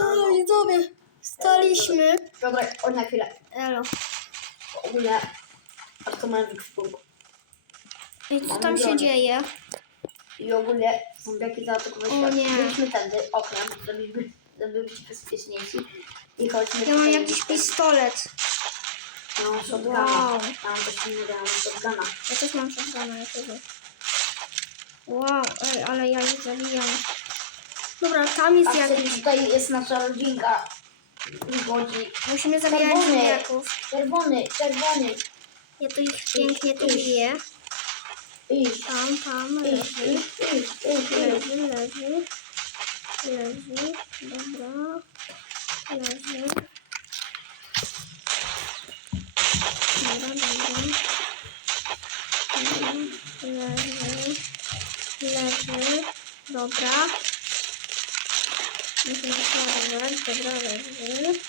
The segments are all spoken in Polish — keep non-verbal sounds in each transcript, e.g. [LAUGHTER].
O, widzowie, staliśmy. Dobra, o na chwilę. Elo. Ogólnie automatic spół. I co tam się dzieje? I ogólnie zombiaki zaatakowały O nie. Byliśmy tędy oknem, żeby, by- żeby być bezpieczniejsi. I chodźmy Ja mam tutaj jakiś pistolet. Ja mam shotguna. Wow. Ja mam innego, ja mam shotguna. Ja też mam shotguna jakiegoś. Wow, ej, ale ja ich zabijam. Dobra, tam jest A jakiś. tutaj jest nasza rodzinka. Chodzi. Musimy zabijać Czerwony. zombiaków. Czerwony, czerwony. Ja tu ich pięknie tu biję. Tam, tam, leży. Leży, leży. Leży. Dobra. Leży. Dobra, dobra. Dobra, Leży. Leży. Dobra. Musimy. Dobra, leży.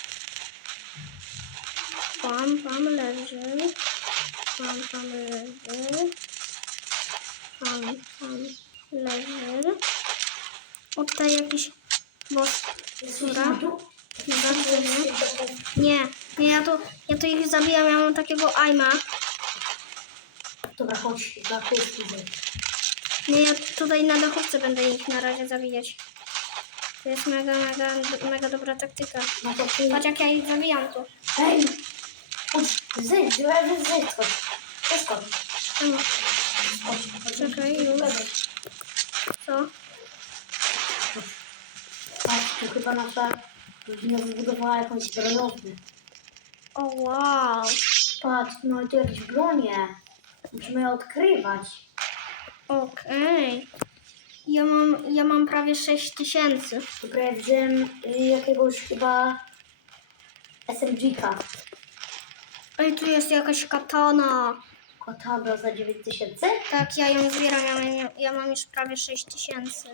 Pam, pam, leży. Pam, pam, leży. Pam, pam, leży. O, tutaj jakiś boss. Dobra. Nie, nie, ja to, ja to ich zabijam, ja mam takiego aima. Dobra, chodź, za. Nie, ja tutaj na dachówce będę ich na razie zabijać. To jest mega, mega, mega dobra taktyka. No to ty... Patrz jak ja ich zabijam tu. Ej! Zejdź, leży, zejdź, Czemu? chodź, chodź. Czekaj, już. Co? Patrz, tu chyba nasza rodzina wybudowała jakąś broniownię. O wow. Patrz, no i tu jakieś bronie. Musimy je odkrywać. Okej. Ja mam, ja mam prawie 6 tysięcy. Dobra, ja wziąłem y, jakiegoś chyba SMG-ka. Ej, tu jest jakaś katana. Kotabra za 9000. Tak, ja ją zbieram, ja mam, ja mam już prawie 6 tysięcy.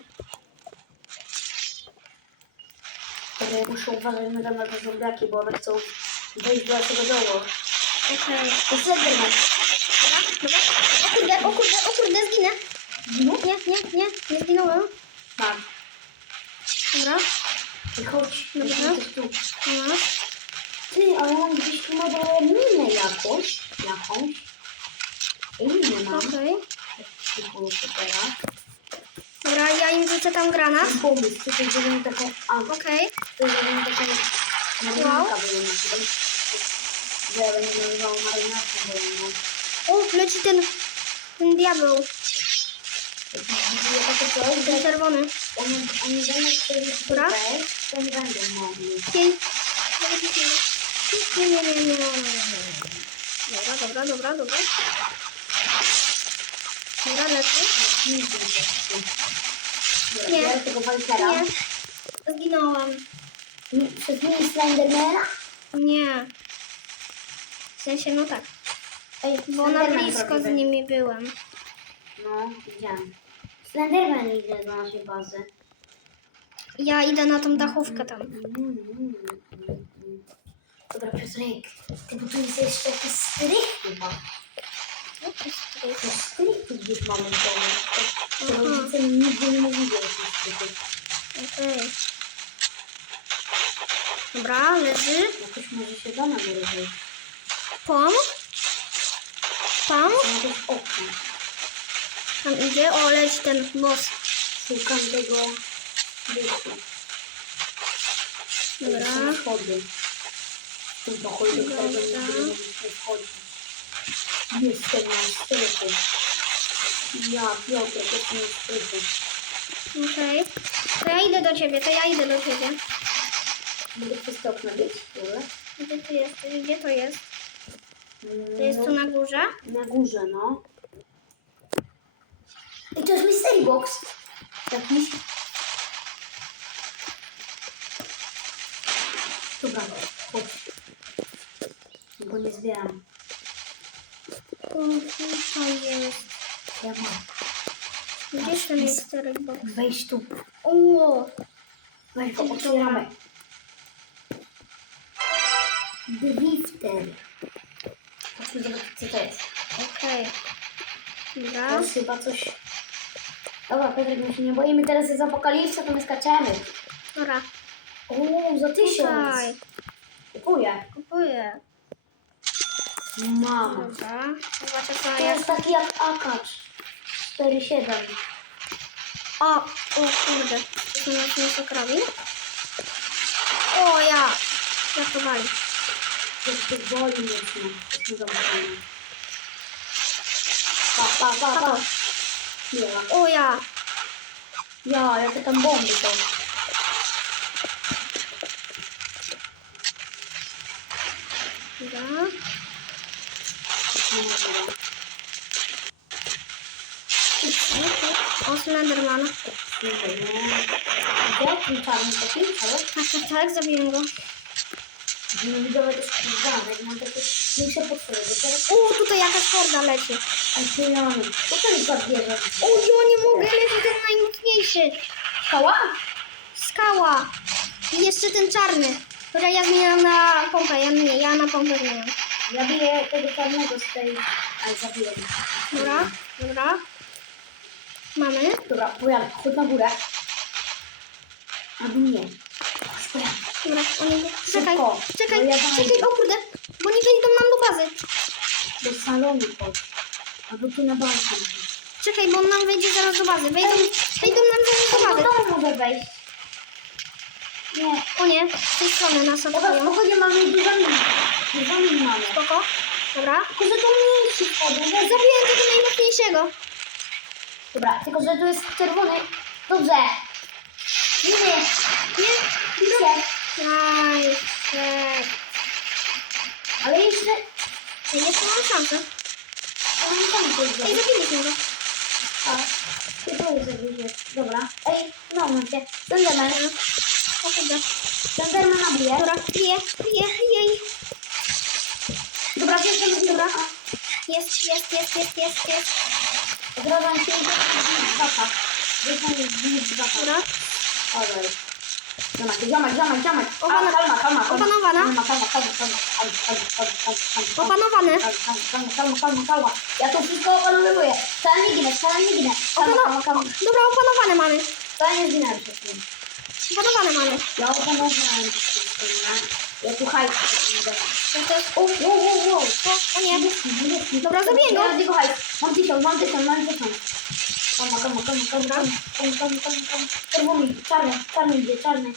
Dobra, ja muszę uważać na na te zombiaki, bo one chcą wejść do naszego domu. Okej. To Slenderman. Dobra, dobra. O kurde, o kurde, o kurde, zginę. Nie, nie, nie, nie zginąłem. Mam. Dobra, I chodź, Dobra. masz. Ty, ale mam gdzieś tu dole minę jakąś. Jakąś. I minę mam. Okej. Teraz. Dobra, ja im rzucę tam granat. Pomysł, tutaj zrobimy taką... A, Okej. zrobimy taką... Wow. ja będę nazywała marynarkę wojenną. O, leci ten, ten diabeł, ten czerwony. oni, będą chcieli Dobra. to nie będą mogli. Nie, nie, nie, nie, nie, nie. Dobra, dobra, dobra, dobra. Dobra, leży. Nie. Biorę tego Walkera. Nie. Zginąłam. Przez mini Slendermana? Nie. W sensie, no tak. Ej, Bo na Slenderman blisko z prawdziwy. nimi byłem. No, widziałem. Slenderman idzie do naszej bazy. Ja idę na tą dachówkę tam. Dobra, Piotrek, ty, bo tu jest jeszcze jakiś strych chyba. Jakiś strych tu gdzieś mamy w domu. To rodzice mi nigdy nie mówili o jakichś strychów. Okej. Dobra, leży. Jakoś może się do nas wyjść. Pom. To jakieś okno. Tam idzie. O, leci ten boss. Szukam tego wyjścia. Dobra. Są schody. W tym pokoju. Jestem na strychu. Ja, Piotr, na strychu. Okej. To ja idę do ciebie, to ja idę do ciebie. Mogę przez to okno być? Dobra. Gdzie ty jesteś? Gdzie to jest? Mm, To jest tu na górze? Na górze, no. I to jest mystery box. Jakiś. Dobra, chodź. Bo nie zbieram. O, tutaj jest. Ja mam. Gdzie jest ten mystery box? Wejdź tu. O, Weź go, otwieramy. Drifter. Chodźmy zobaczyć, co to jest. okej. To Dobra. jest chyba coś... Dobra, Piotrek, my się nie boimy, teraz jest apokalipsa, to my skaczemy. Dobra, Uuu, za tysiąc. tutaj. Kupuję. Kupuję. Mam. Dobra, zobaczę co To jest. jest taki jak akacz. 4,7. O, o kurde. To jest nie sokrowi. O ja. Jak to wali. To jest to woli mocno. Nie zobaczymy. Pa, pa, pa, pa. Nie ma. O ja! Ja, jakie tam bomby są. Dobra. O, Slendermana. Jakim czarnym takim, co? [LAUGHS] Tak, tak, tak, zabiję go. No widowe to jest krzyżanek, mam takie większe. O, tutaj jakaś horda leci. A ty mamy. Co to jest za bierze? O, ja nie mogę, leci ten najmocniejszy. Skała? Skała. I jeszcze ten czarny. Dobra, ja zmieniam na pompę. Ja, nie, ja na pompę zmieniam. Ja biję tego czarnego z tej... Ale zabiję. Dobra, dobra. Mamy. Dobra, pojadę. Chodź na górę. Albo nie. Dobra, oni... Czekaj, Szybko, czekaj, bo ja czekaj, o kurde. Bo nie wejdą nam do bazy. Do salonu chodź. Albo tu na balkon. Czekaj, bo on nam wejdzie zaraz do bazy. Wejdą, wejdą nam zaraz do bazy. domu może wejść. Nie. O nie, z tej strony nas Dobra, atakują. spokojnie mamy dużo min. Dużo min mamy. Spoko. Dobra. Tylko, że tu mniejszy wchodzą. Zabiję. Zabiłem tego najmocniejszego. Dobra, tylko, że tu jest czerwony. Dobrze. Nie, nie. Nie? Pisze. Nice. Ale jeszcze... Ej, jeszcze mam szansę on sam się zrobił. Ej, zabiliśmy go. O, ty połóż zabiliśmy. Dobra. Ej, no macie. Slenderman. O kurde. Slenderman. Dobra, bije, bije, jej. Dobra, wiesz, dobra. Jest, jest, jest, jest, jest, jest. Zrobię się, że jest dwa. Wyszło mi z dwa. Dobra. Dobra. Ziomek, ziomek, ziomek, ziomek. Opana... Kalma, kalma, kalma. Opanowana. Kalma, kalma, kalma, kalma, kalma, kalma, kalma. Opanowane. Kalma, kalma, kalma, kalma, kalma. Ja to wszystko opanowuję. Wcale nie ginę, wcale nie ginę. Kalma, Opano... kalma, kalma. Dobra, opanowane mamy. Wcale nie zginęłem przed tym. Opanowane mamy. Ja opanowałem przed tym, nie? Ja słuchajcie. Wow, wow, wow. O nie. Dobra, zabiję go. Mam tysiąc, mam tysiąc, mam tysiąc. Kalma, kalma, kalma, kalma, kalma, kalma, kalma, kalma, kalma. Czerwony, czarny, czarny idzie, czarny.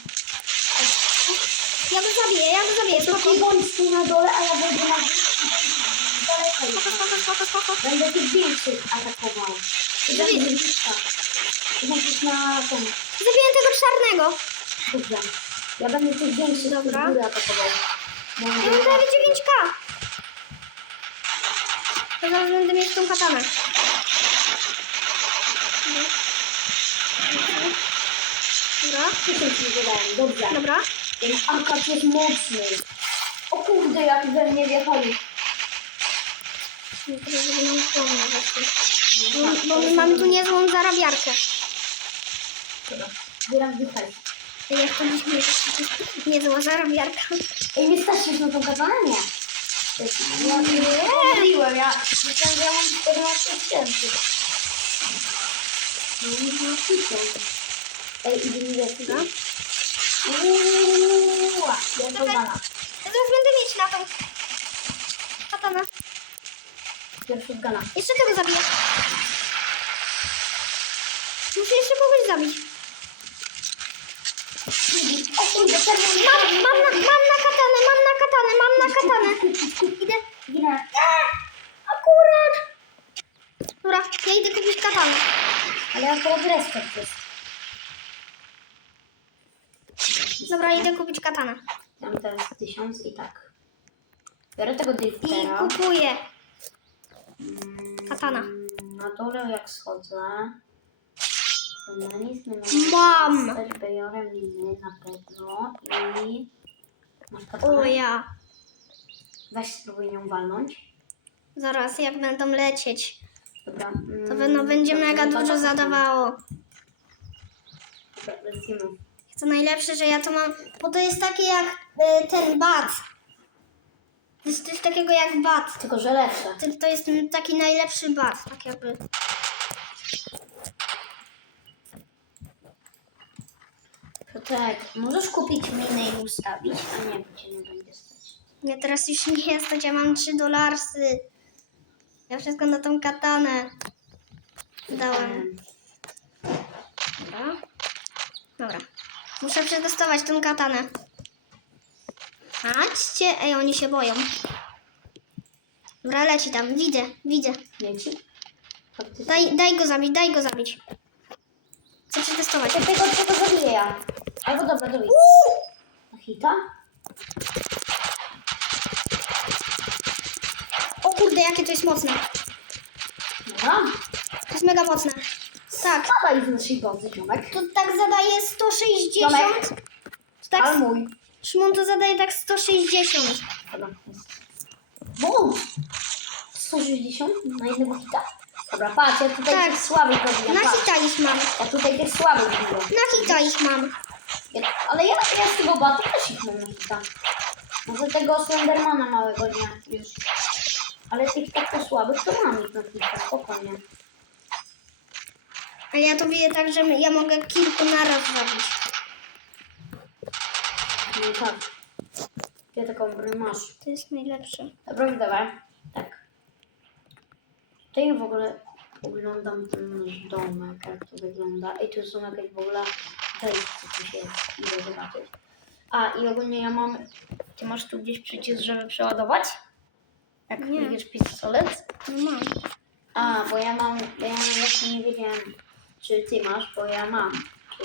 Ja go zabiję, ja go zabiję. To ty bądź tu na dole, a ja będę na daleko Spoko, już. spoko, spoko, spoko. Będę tych większych atakował. Ty Zabi- będziesz bliska. Ty będziesz na tą. Zabiję tego czarnego. Dobrze. Ja będę tych większych Dobra. góry atakował. Bo Ja mam prawie 9k. To zaraz będę mieć tą katanę. Dobra, tysiąc mi wydałem. Dobrze. dobra. Ten akacz jest mocny. O kurde, jak we mnie wjechali. Nie bo my mamy tu niezłą zarabiarkę. Dobra. Zbieram dychaj. Jak to byśmy niezła zarabiarka. Ej, nie stać się na tą katanę? Nie. Ja nie pomyliłem, ja myślałem, że ja mam 14 tysięcy. No nie ma tysiąc. Ej, idzie mi wiesz, Dobra. Uuuu, ja to gana. Ja zaraz będę mieć na tą katanę. Pierwszy gana. Jeszcze tego zabiję. Muszę jeszcze kogoś zabić. O kurde. Mam, mam, na, mam na katanę, mam na katanę, mam na katanę. [LAUGHS] Idę. Ginę. Akurat. Dobra, ja idę kupić katanę. Ale ja teraz restart jest. Dobra, idę kupić katanę. Mam teraz tysiąc i tak. Biorę tego I driftera. kupuję. Mm, katana. Na dole jak schodzę. To na nic nie Mam. Też biorę miny na pewno. I... Masz katanę? O ja. Weź spróbuj nią walnąć. Zaraz, jak będą lecieć, Dobra. To no, będzie mega dużo zadawało. Dobra, lecimy. To najlepsze, że ja to mam, bo to jest takie jak y, ten bat. To jest coś takiego jak bat. Tylko, że lepsze. To, to jest taki najlepszy bat, tak jakby. Piotrek, możesz kupić minę i ustawić? A nie, bo cię nie będzie stać. Ja teraz już nie stać, ja mam 3 dolarsy. Ja wszystko na tą katanę dałem. Em, Dobra. Dobra. Muszę przetestować tą katanę. Chodźcie. Ej, oni się boją. Dobra, leci tam. Widzę, widzę. Leci? Daj, daj go zabić, daj go zabić. Chcę przetestować. Tego, czego zabiję ja. Albo dobra. Na hita? Kurde, jakie to jest mocne. Dobra. To jest mega mocne. Tak. Spadaj z naszej bazy, ziomek. To tak zadaje 160. Tomek. To tak, Ale mój. Szymon to zadaje tak 160. Dobra. Bum! 160 na jednego hita. Dobra, patrz, ja tutaj Tak. tych słabych. Na hita ich mam. Ja tutaj tych słabych robię. Na hita ich mam. Ja, ale ja, ja z tego batu też ich mam na hita. Może tego Slendermana małego nie już. Ale tych tak to słabych to mam ich na hita, spokojnie. A ja to widzę tak, że ja mogę kilku naraz zabić. No tak. Gdzie taką broń masz? To jest najlepsze. Dobra, dawaj. Tak. Tutaj w ogóle oglądam ten domek, jak to wygląda. Ej, tu są jakieś w ogóle wejście, tu się. Idę zobaczyć. A, i ogólnie ja mam... Ty masz tu gdzieś przycisk, żeby przeładować? Jak Nie. widzisz pistolet? No mam. A, bo ja mam... Ja właśnie nie wiedziałem, czy ty masz, bo ja mam. A.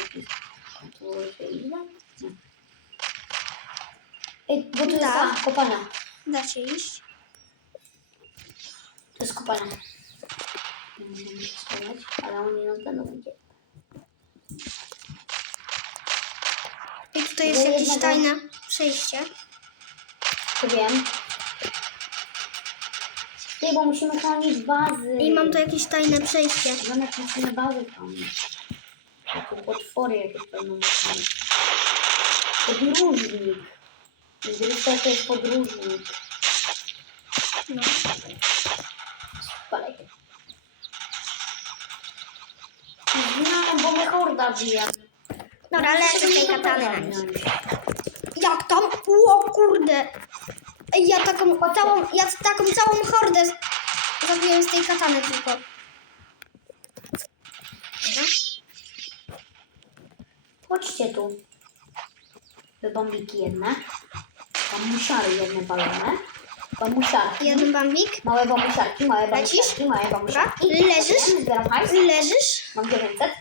Ej, bo tu jest ta kopalnia. Da się iść. To jest kopalnia. Nie możemy się schować, ale oni nas będą widzieć. I tutaj jest jakieś tajne przejście. To wiem. Ty, bo musimy chronić bazy. I mam tu jakieś tajne przejście. Zamek musimy bazy chronić. Tu potwory jakieś będą chronić. Podróżnik. Gryfa to jest podróżnik. No. Spalaj. No, bo my horda bijemy. Dobra, lecę Musimy tej katany na nich. Jak tam? O kurde! Ej, ja taką całą, ja taką całą hordę z- zabiłem z tej katany tylko. Dobra. Chodźcie tu. Te bombiki jedne. Bamusiary jedne balone. Bamusiarki. Jeden bambik. Małe bamusiarki, małe Lecisz? bamusiarki, małe bamusiarki. Leżysz? Zbieram, hajs. Leżysz? Mam 900.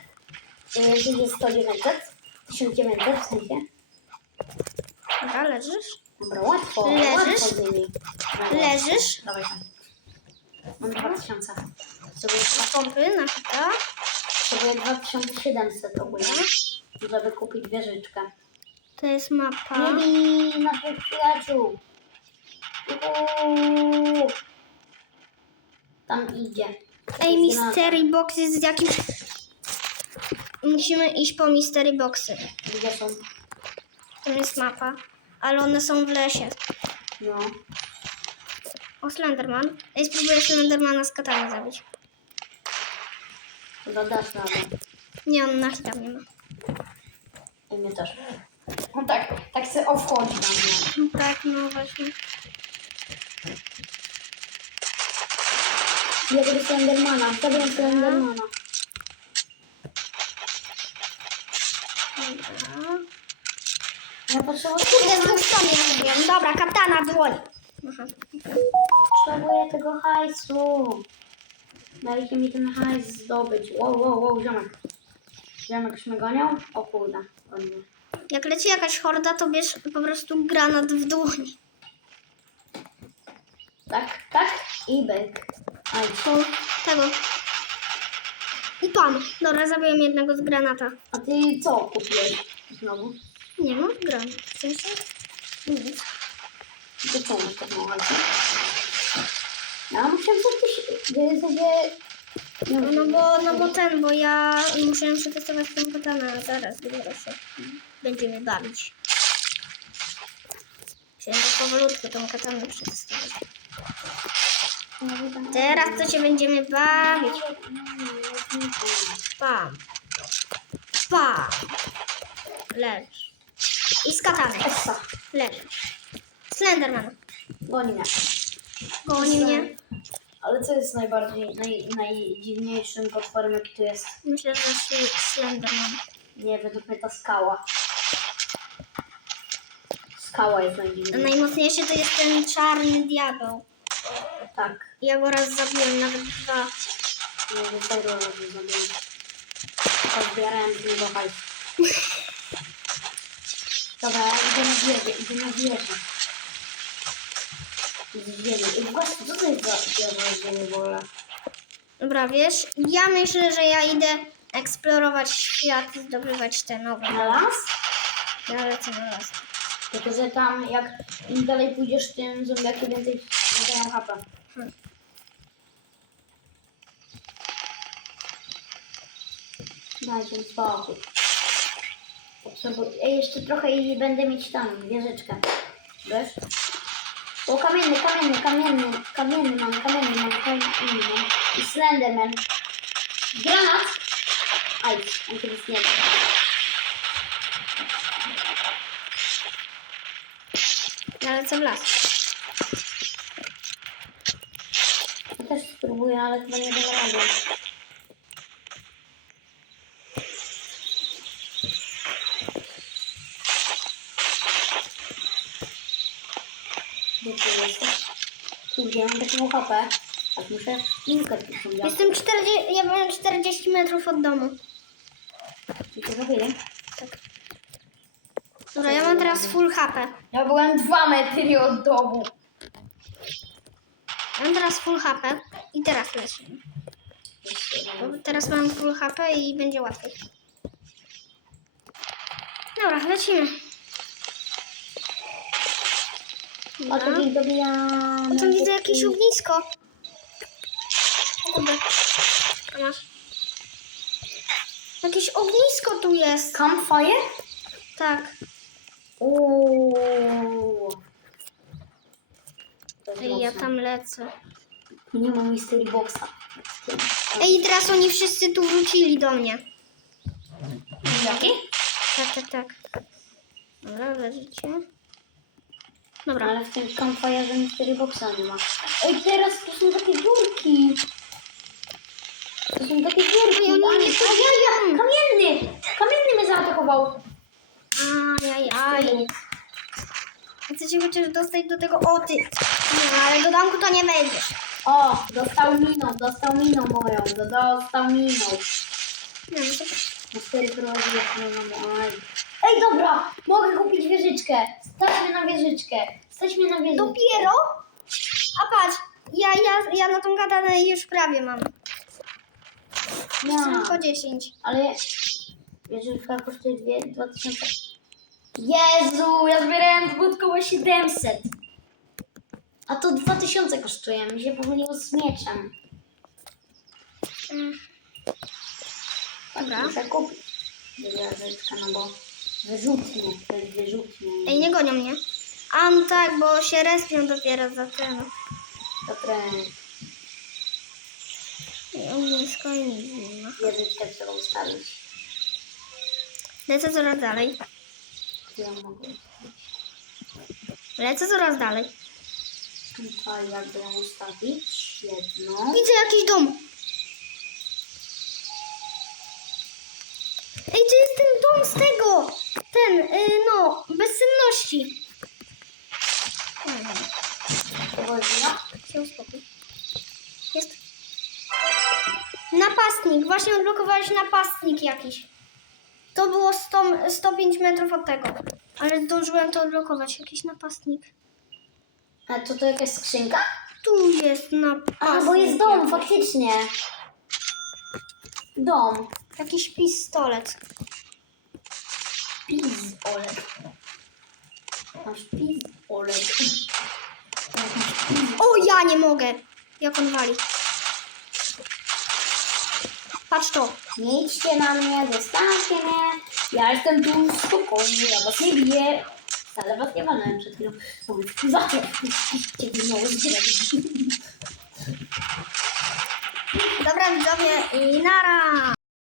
Yy, Tu jest 100 900. 1900 w sensie. Dobra, leżysz. Dobra, łatwo. Leżysz? Łatwo. Leżysz. Dawaj hajs. Mam 2000. Sobie, Pompy na hita. sobie 2700 ogólnie. Żeby kupić wieżyczkę. To jest mapa. Mieli naszych przyjaciół. Uuu. Tam idzie. Ej, mystery box jest z jakimś... Musimy iść po mystery boxy. Gdzie są? Tam jest mapa. Ale one są w lesie. No. O, Slenderman. Ej, spróbuję Slendermana z katany zabić. Chyba dasz radę. Nie, on na hita nie ma. I mnie też. No tak, tak se wchodzi na mnie. No tak, no właśnie. Ja tego Slendermana, zabiłem Slendermana. Dobra. Ja potrzebuję, Kurde, z dwóch stron je zrobiłem. Dobra, katana dłoń. Potrzebuję tego hajsu. Dajcie mi ten hajs zdobyć. Wow, wow, wow, ziomek. Ziomek mnie gonią? O kurde. Jak leci jakaś horda, to bierz po prostu granat w dłoń. Tak, tak i byk. Aj, O, tego. I pan. Dobra, zabiłem jednego z granata. a ty co kupiłeś znowu? Nie mam granat. W sensie? Nic. To co masz tak mało hajsu? Ja mam 700 tysięcy, w sensie... No, no, bo, no bo ten, bo ja musiałem przetestować tę katanę, a zaraz dopiero się będziemy bawić. Chciałem tak powolutku tą katanę przetestować. Teraz to się będziemy bawić. Pam. Pam. Leż. I z katany. Essa. Leż. Slenderman. Goni mnie. Goni mnie. Ale co jest najbardziej, naj, najdziwniejszym potworem, jaki tu jest? Myślę, że Sl- Slenderman. Nie, według mnie ta skała. Skała jest A najdziwniejsza. najmocniejszy to jest ten czarny diabeł. Tak. Ja go raz zabiłem, nawet dwa. Nie wiem, tego razu zrobiłem. Pozbierałem z niego hajs. [LAUGHS] Dobra, idę na wieżę, idę na wieżę. Ziemi. I właśnie, co to jest za ziemi w ogóle? Dobra, wiesz, ja myślę, że ja idę eksplorować świat i zdobywać te nowe. Na las? Ja lecę na las. Tylko, że tam jak im dalej pójdziesz, tym zombiaki więcej zadają HP. Hmm. Dajcie mi spokój. Potrzebuję... Ej, jeszcze trochę i będę mieć tam wieżyczkę. Wiesz? O, kamienny, kamienny, kamienny, kamienny mam, kamienny mam, kamienny mam. I Slenderman. Granat! Aj, on kiedyś nie da. Ja lecę w las. Ja też spróbuję, ale chyba nie dam rady. Gdzie ty jesteś? Ja mam taką HP. Tak muszę linkę tu. Jestem 40, ja byłem 40 metrów od domu. Tylko za chwilę. Tak. Dobra, ja mam teraz full HP. Ja byłem dwa metry od domu. Mam teraz full HP i teraz lecę. Bo Teraz mam full HP i będzie łatwiej. Dobra, lecimy. O, Dobra. tu ich dobijam. O, tam widzę jakieś ognisko. O kurde. A masz? Jakieś ognisko tu jest. Campfire? Tak. Uuuu. Ej, ja tam lecę. Nie mam mystery boxa. Ej, teraz oni wszyscy tu wrócili do mnie. Jaki? Tak, tak, tak. Dobra, leżycie. Dobra. Ale w tym campfire'ze mystery boxa nie ma. Ej, teraz to są takie dziurki. To są takie dziurki. Oni mnie tu biją. Kamienny! Kamienny mnie zaatakował. Ajajaj. Chcecie chociaż dostać do tego... O, ty. Nie, ale do domku to nie będziesz. O, dostał miną, dostał miną moją. Do, dostał miną. Nie, no to... Prowadzi. Oj. Ej, dobra! Mogę kupić wieżyczkę. Stać mnie na wieżyczkę. Stać mnie na wieżyczkę. Dopiero? A patrz, ja, ja, ja na tą gadanę już prawie mam. Ja. Tylko 10. Ale wieżyczka kosztuje dwie- 2000. Jezu, ja zbierałem zbytkowo 700. A to 2000 kosztuje. Mi się pomyliło z mieczem. Mm, Dobra. Muszę kupić wieżyczkę, no bo wyrzutnie, to jest wyrzutnie. Ej, nie gonią mnie. A no tak, bo się respią dopiero za ten. Dobra, I ognisko i nic nie ma. wieżyczkę trzeba ustawić. Lecę coraz dalej. Ja mogę? Lecę coraz dalej. Tutaj jakby ją ustawić. Jedno. Widzę jakiś dom. Ej, to jest ten dom z tego. Ten, y, no, bezsenności. Się uspokój. Jest. Napastnik. Właśnie odblokowałeś napastnik jakiś. To było 100, 105 metrów od tego. Ale zdążyłem to odblokować. Jakiś napastnik. A to to jakaś skrzynka? Tu jest napastnik. A, bo jest dom, faktycznie. Dom. Jakiś pistolet. Pizolet. Masz pizolet. O, ja nie mogę. Jak on wali. Patrz to. Nie idźcie na mnie, zostawcie mnie. Ja jestem tu spokojny, ja was nie biję. Wcale was nie walnąłem przed chwilą. Mówię, za co? Cię wynęło z. Dobra widzowie i nara.